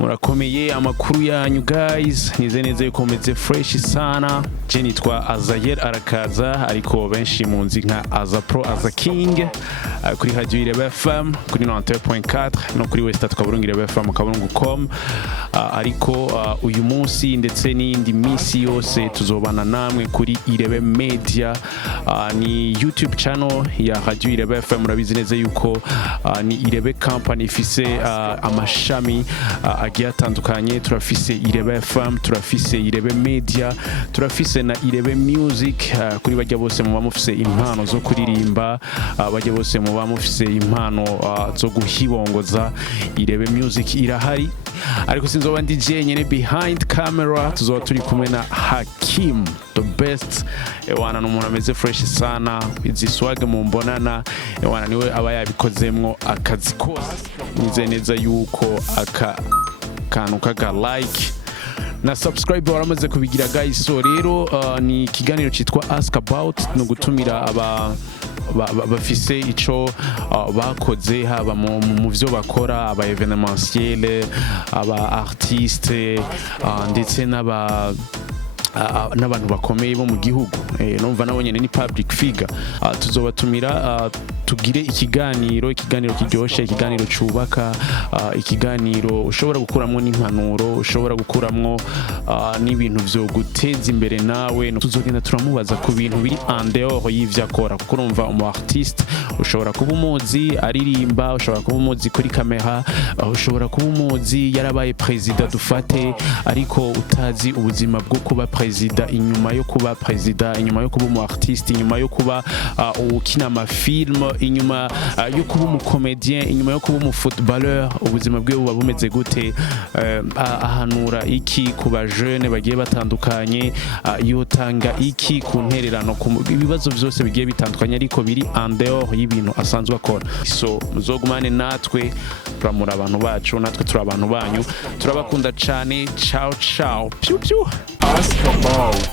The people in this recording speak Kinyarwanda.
murakomeye amakuru yanyu guys, nize neza yuko meze fresh sana. Je nitwa Azayer arakaza ariko benshi munzi nka Aza Pro Aza King, kuri radio Irebe FM kuri 91.4 no kuri West tukaburungu Irebe FM kaburungu.com. Ariko uyu munsi ndetse n'indi misi yose tuzobana namwe kuri Irebe Media, ni YouTube channel ya radio Irebe FM. Murabizi neza yuko ni Irebe company ifise amashami agiye atandukanye. Turafise Irebe FM, turafise Irebe Media, turafise na Irebe Music. Kuri bajya bose muba mufise impano zo kuririmba, bajya bose muba mufise impano zo guhibongoza, Irebe Music irahari. Ariko sinzoba ndi jenyene behind camera, tuzoba turi kumwe na Hakim the best. Ewana n'umuntu ameze fresh sana, izi swag mumbonana, ewana niwe aba yabikozemwo akazi kose. Nize neza yuko kantu kaga like na subscribe waramaze kubigira guys. So rero ni ikiganiro cyitwa Ask About, no gutumira bafise ico bakoze haba mu vyo bakora, aba evenementiel, aba artiste, ndetse n'abantu bakomeye bo mu gihugu. Numva nabonye ni public figure. Tuzobatumira tugire ikiganiro kiryoshe, ikiganiro cubaka, ikiganiro ushobora gukuramwo n'impanuro, ushobora gukuramwo n'ibintu vyo guteza imbere nawe. Tuzogenda turamubaza ku bintu biri en dehors y'ivyo akora, kuko urumva umu artiste ushobora kuba umuzi aririmba, ushobora kuba umuzi kuri kamera, ushobora kuba umuzi yarabaye president dufate, ariko utazi ubuzima bwo kuba president, inyuma yo kuba president, inyuma yo kuba umu artiste, inyuma yo kuba ukina amafilm, inyuma yo kuba umukomedien, inyuma yo kuba umufootballeur, ubuzima bwe buba bumeze gute. Ahanura iki ku bajene bagiye batandukanye, yotanga iki ku ntererano ku ibibazo byose bigiye bitandukanye ariko biri en dehors y'ibintu asanzwe akora. So muzogumane natwe, turamura abantu bacu, natwe turi abantu banyu, turabakunda cyane. Ciao ciao, piu piu. Ask about.